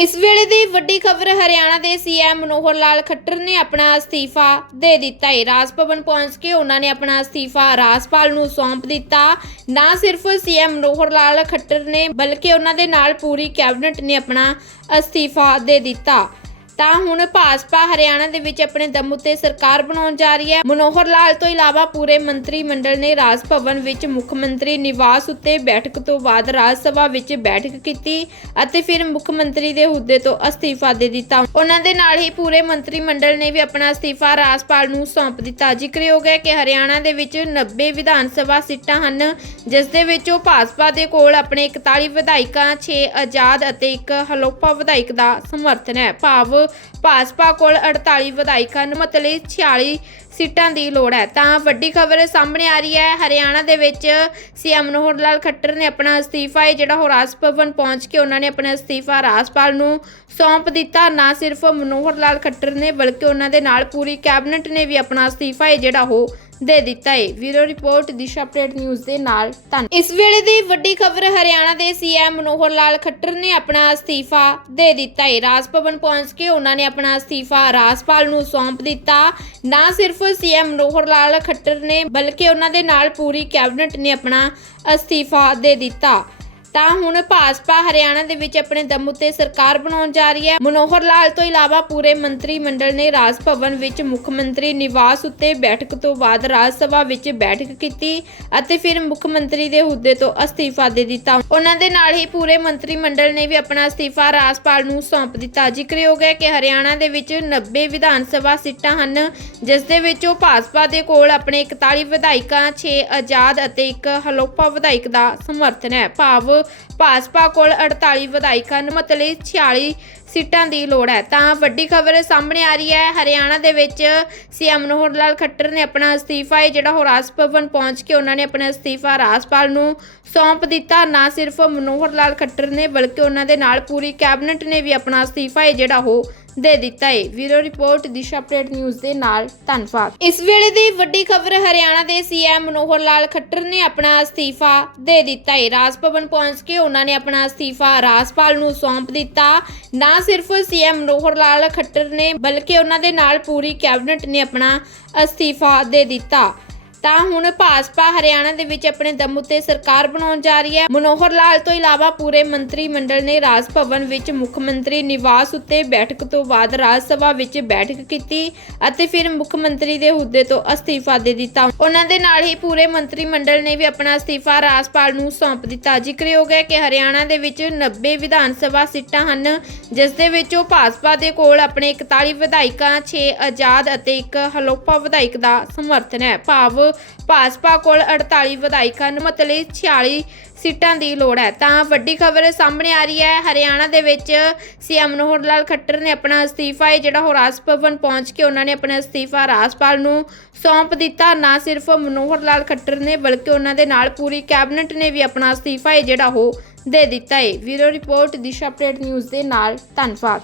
ਇਸ ਵੇਲੇ ਦੀ ਵੱਡੀ ਖਬਰ ਹਰਿਆਣਾ ਦੇ ਸੀਐਮ ਮਨੋਹਰ ਲਾਲ ਖੱਟਰ ਨੇ ਆਪਣਾ ਅਸਤੀਫਾ ਦੇ ਦਿੱਤਾ ਹੈ। ਰਾਜ ਭਵਨ ਪਹੁੰਚ ਕੇ ਉਹਨਾਂ ਨੇ ਆਪਣਾ ਅਸਤੀਫਾ ਰਾਜਪਾਲ ਨੂੰ ਸੌਂਪ ਦਿੱਤਾ। ਨਾ ਸਿਰਫ ਸੀਐਮ ਮਨੋਹਰ ਲਾਲ ਖੱਟਰ ਨੇ, ਬਲਕਿ ਉਹਨਾਂ ਦੇ ਨਾਲ ਪੂਰੀ ਕੈਬਨਿਟ ਨੇ ਆਪਣਾ ਅਸਤੀਫਾ ਦੇ ਦਿੱਤਾ। ਤਾਂ ਹੁਣ ਭਾਜਪਾ ਹਰਿਆਣਾ ਦੇ ਵਿੱਚ ਆਪਣੇ ਦਮ ਉੱਤੇ ਸਰਕਾਰ ਬਣਾਉਣ ਜਾ ਰਹੀ ਹੈ। ਮਨੋਹਰ ਲਾਲ ਤੋਂ ਇਲਾਵਾ ਪੂਰੇ ਮੰਤਰੀ ਮੰਡਲ ਨੇ ਰਾਜ ਭਵਨ ਵਿੱਚ ਮੁੱਖ ਮੰਤਰੀ ਨਿਵਾਸ ਉੱਤੇ ਬੈਠਕ ਤੋਂ ਬਾਅਦ ਰਾਜ ਸਭਾ ਵਿੱਚ ਬੈਠਕ ਕੀਤੀ ਅਤੇ ਫਿਰ ਮੁੱਖ ਮੰਤਰੀ ਦੇ ਅਹੁਦੇ ਤੋਂ ਅਸਤੀਫਾ ਦੇ ਦਿੱਤਾ। ਉਹਨਾਂ ਦੇ ਨਾਲ ਹੀ ਪੂਰੇ ਮੰਤਰੀ ਮੰਡਲ ਨੇ ਵੀ ਆਪਣਾ ਅਸਤੀਫਾ ਰਾਜਪਾਲ ਨੂੰ ਸੌਂਪ ਦਿੱਤਾ। ਜ਼ਿਕਰਯੋਗ ਹੈ ਕਿ ਹਰਿਆਣਾ ਦੇ ਵਿੱਚ 90 ਵਿਧਾਨ ਸਭਾ ਸੀਟਾਂ ਹਨ, ਜਿਸ ਦੇ ਵਿੱਚੋਂ ਭਾਜਪਾ ਦੇ ਕੋਲ ਆਪਣੇ 41 ਵਿਧਾਇਕਾਂ 6 ਆਜ਼ਾਦ ਅਤੇ ਇੱਕ ਹਲੋਪਾ ਵਿਧਾਇਕ ਦਾ ਸਮਰਥਨ ਹੈ। ਭਾਵ ਭਾਜਪਾ ਕੋਲ 48 ਵਿਧਾਇਕਾਂ ਨੂੰ ਮਤਲਬ 46 ਸੀਟਾਂ ਦੀ ਲੋੜ ਹੈ। ਤਾਂ ਵੱਡੀ ਖਬਰ ਸਾਹਮਣੇ ਆ ਰਹੀ ਹੈ। ਹਰਿਆਣਾ ਦੇ ਵਿੱਚ ਸੀਐਮ ਮਨੋਹਰ ਲਾਲ ਖੱਟਰ ਨੇ ਆਪਣਾ ਅਸਤੀਫਾ ਹੈ ਜਿਹੜਾ ਉਹ ਰਾਜ ਭਵਨ ਪਹੁੰਚ ਕੇ ਉਹਨਾਂ ਨੇ ਆਪਣਾ ਅਸਤੀਫਾ ਰਾਜਪਾਲ ਨੂੰ ਸੌਂਪ ਦਿੱਤਾ। ਨਾ ਸਿਰਫ ਮਨੋਹਰ ਲਾਲ ਖੱਟਰ ਨੇ, ਬਲਕਿ ਉਹਨਾਂ ਦੇ ਨਾਲ ਪੂਰੀ ਕੈਬਨਿਟ ਨੇ ਵੀ ਆਪਣਾ ਅਸਤੀਫਾ ਹੈ ਜਿਹੜਾ ਉਹ ਦੇ ਦਿੱਤਾ ਹੈ video report, Disha update news ਦੇ ਨਾਲ ਧੰਨ। ਇਸ ਵੇਲੇ ਦੀ ਵੱਡੀ ਖਬਰ ਹਰਿਆਣਾ ਦੇ ਸੀਐਮ ਮਨੋਹਰ ਲਾਲ ਖੱਟਰ ਨੇ ਆਪਣਾ ਅਸਤੀਫਾ ਦੇ ਦਿੱਤਾ ਹੈ ਰਾਜ ਭਵਨ ਪਹੁੰਚ ਕੇ ਉਹਨਾਂ ਨੇ ਆਪਣਾ ਅਸਤੀਫਾ ਰਾਜਪਾਲ ਨੂੰ ਸੌਂਪ ਦਿੱਤਾ। ਨਾ ਸਿਰਫ ਸੀਐਮ ਮਨੋਹਰ ਲਾਲ ਖੱਟਰ ਨੇ, ਬਲਕਿ ਉਹਨਾਂ ਦੇ ਨਾਲ ਪੂਰੀ ਕੈਬਨਿਟ ਨੇ ਆਪਣਾ ਅਸਤੀਫਾ ਦੇ ਦਿੱਤਾ। ਤਾਂ ਹੁਣ ਭਾਜਪਾ ਹਰਿਆਣਾ ਦੇ ਵਿੱਚ ਆਪਣੇ ਦਮ ਉੱਤੇ ਸਰਕਾਰ ਬਣਾਉਣ ਜਾ ਰਹੀ ਹੈ। ਮਨੋਹਰ ਲਾਲ ਤੋਂ ਇਲਾਵਾ ਪੂਰੇ ਮੰਤਰੀ ਮੰਡਲ ਨੇ ਰਾਜ ਭਵਨ ਵਿੱਚ ਮੁੱਖ ਮੰਤਰੀ ਨਿਵਾਸ ਉੱਤੇ ਬੈਠਕ ਤੋਂ ਬਾਅਦ ਰਾਜ ਸਭਾ ਵਿੱਚ ਬੈਠਕ ਕੀਤੀ ਅਤੇ ਫਿਰ ਮੁੱਖ ਮੰਤਰੀ ਦੇ ਅਹੁਦੇ ਤੋਂ ਅਸਤੀਫਾ ਦੇ ਦਿੱਤਾ। ਉਹਨਾਂ ਦੇ ਨਾਲ ਹੀ ਪੂਰੇ ਮੰਤਰੀ ਮੰਡਲ ਨੇ ਵੀ ਆਪਣਾ ਅਸਤੀਫਾ ਰਾਜਪਾਲ ਨੂੰ ਸੌਂਪ ਦਿੱਤਾ। ਜ਼ਿਕਰਯੋਗ ਹੈ ਕਿ ਹਰਿਆਣਾ ਦੇ ਵਿੱਚ 90 ਵਿਧਾਨ ਸਭਾ ਸੀਟਾਂ ਹਨ, ਜਿਸ ਦੇ ਵਿੱਚੋਂ ਭਾਜਪਾ ਦੇ ਕੋਲ ਆਪਣੇ 41 ਵਿਧਾਇਕਾਂ 6 ਆਜ਼ਾਦ ਅਤੇ ਇੱਕ ਹਲੋਪਾ ਵਿਧਾਇਕ ਦਾ ਸਮਰਥਨ ਹੈ। ਭਾਵ ਭਾਜਪਾ ਕੋਲ 48 ਵਿਧਾਇਕਾਂ ਨੂੰ ਮਤਲਬ 46 ਸੀਟਾਂ ਦੀ ਲੋੜ ਹੈ। ਤਾਂ ਵੱਡੀ ਖਬਰ ਸਾਹਮਣੇ ਆ ਰਹੀ ਹੈ, ਹਰਿਆਣਾ ਦੇ ਵਿੱਚ ਸੀਐਮ ਮਨੋਹਰ ਲਾਲ ਖੱਟਰ ਨੇ ਆਪਣਾ ਅਸਤੀਫਾ ਹੈ ਜਿਹੜਾ ਉਹ ਰਾਜ ਭਵਨ ਪਹੁੰਚ ਕੇ ਉਹਨਾਂ ਨੇ ਆਪਣਾ ਅਸਤੀਫਾ ਰਾਜਪਾਲ ਨੂੰ ਸੌਂਪ ਦਿੱਤਾ। ਨਾ ਸਿਰਫ ਮਨੋਹਰ ਲਾਲ ਖੱਟਰ ਨੇ, ਬਲਕਿ ਉਹਨਾਂ ਦੇ ਨਾਲ ਪੂਰੀ ਕੈਬਨਿਟ ਨੇ ਵੀ ਆਪਣਾ ਅਸਤੀਫਾ ਹੈ ਜਿਹੜਾ ਉਹ ਦੇ ਦਿੱਤਾ ਹੈ video report, Disha update news ਦੇ ਨਾਲ ਧੰਨਵਾਦ। ਇਸ ਵੇਲੇ ਦੀ ਵੱਡੀ ਖਬਰ ਹਰਿਆਣਾ ਦੇ ਸੀਐਮ ਮਨੋਹਰ ਲਾਲ ਖੱਟਰ ਨੇ ਆਪਣਾ ਅਸਤੀਫਾ ਦੇ ਦਿੱਤਾ ਹੈ ਰਾਜ ਭਵਨ ਪਹੁੰਚ ਕੇ ਉਹਨਾਂ ਨੇ ਆਪਣਾ ਅਸਤੀਫਾ ਰਾਜਪਾਲ ਨੂੰ ਸੌਂਪ ਦਿੱਤਾ। ਨਾ ਸਿਰਫ ਸੀਐਮ ਮਨੋਹਰ ਲਾਲ ਖੱਟਰ ਨੇ, ਬਲਕਿ ਉਹਨਾਂ ਦੇ ਨਾਲ ਪੂਰੀ ਕੈਬਨਿਟ ਨੇ ਆਪਣਾ ਅਸਤੀਫਾ ਦੇ ਦਿੱਤਾ। ਤਾਂ ਹੁਣ ਭਾਜਪਾ ਹਰਿਆਣਾ ਦੇ ਵਿੱਚ ਆਪਣੇ ਦਮ ਉੱਤੇ ਸਰਕਾਰ ਬਣਾਉਣ ਜਾ ਰਹੀ ਹੈ। ਮਨੋਹਰ ਲਾਲ ਤੋਂ ਇਲਾਵਾ ਪੂਰੇ ਮੰਤਰੀ ਮੰਡਲ ਨੇ ਰਾਜ ਭਵਨ ਵਿੱਚ ਮੁੱਖ ਮੰਤਰੀ ਨਿਵਾਸ ਉੱਤੇ ਬੈਠਕ ਤੋਂ ਬਾਅਦ ਰਾਜ ਸਭਾ ਵਿੱਚ ਬੈਠਕ ਕੀਤੀ ਅਤੇ ਫਿਰ ਮੁੱਖ ਮੰਤਰੀ ਦੇ ਅਹੁਦੇ ਤੋਂ ਅਸਤੀਫਾ ਦੇ ਦਿੱਤਾ। ਉਹਨਾਂ ਦੇ ਨਾਲ ਹੀ ਪੂਰੇ ਮੰਤਰੀ ਮੰਡਲ ਨੇ ਵੀ ਆਪਣਾ ਅਸਤੀਫਾ ਰਾਜਪਾਲ ਨੂੰ ਸੌਂਪ ਦਿੱਤਾ। ਜ਼ਿਕਰਯੋਗ ਹੈ ਕਿ ਹਰਿਆਣਾ ਦੇ ਵਿੱਚ 90 ਵਿਧਾਨ ਸਭਾ ਸੀਟਾਂ ਹਨ, ਜਿਸ ਦੇ ਵਿੱਚੋਂ ਭਾਜਪਾ ਦੇ ਕੋਲ ਆਪਣੇ 41 ਵਿਧਾਇਕਾਂ 6 ਆਜ਼ਾਦ ਅਤੇ ਇੱਕ ਹਲੋਪਾ ਵਿਧਾਇਕ ਦਾ ਸਮਰਥਨ ਹੈ। ਭਾਵ ਭਾਜਪਾ ਕੋਲ 48 ਵਿਧਾਇਕਾਂ ਨੂੰ ਮਤਲਬ 46 ਸੀਟਾਂ ਦੀ ਲੋੜ ਹੈ। ਤਾਂ ਵੱਡੀ ਖਬਰ ਸਾਹਮਣੇ ਆ ਰਹੀ ਹੈ, ਹਰਿਆਣਾ ਦੇ ਵਿੱਚ ਸੀਐਮ ਮਨੋਹਰ ਲਾਲ ਖੱਟਰ ਨੇ ਆਪਣਾ ਅਸਤੀਫਾ ਹੈ ਜਿਹੜਾ ਉਹ ਰਾਜ ਭਵਨ ਪਹੁੰਚ ਕੇ ਉਹਨਾਂ ਨੇ ਆਪਣਾ ਅਸਤੀਫਾ ਰਾਜਪਾਲ ਨੂੰ ਸੌਂਪ ਦਿੱਤਾ। ਨਾ ਸਿਰਫ ਮਨੋਹਰ ਲਾਲ ਖੱਟਰ ਨੇ, ਬਲਕਿ ਉਹਨਾਂ ਦੇ ਨਾਲ ਪੂਰੀ ਕੈਬਨਿਟ ਨੇ ਵੀ ਆਪਣਾ ਅਸਤੀਫਾ ਹੈ ਜਿਹੜਾ ਉਹ ਦੇ ਦਿੱਤਾ ਹੈ ਵੀਰੋ ਰਿਪੋਰਟ, ਦਿਸ਼ਾ ਅਪਡੇਟ ਨਿਊਜ਼ ਦੇ ਨਾਲ ਧੰਨਵਾਦ।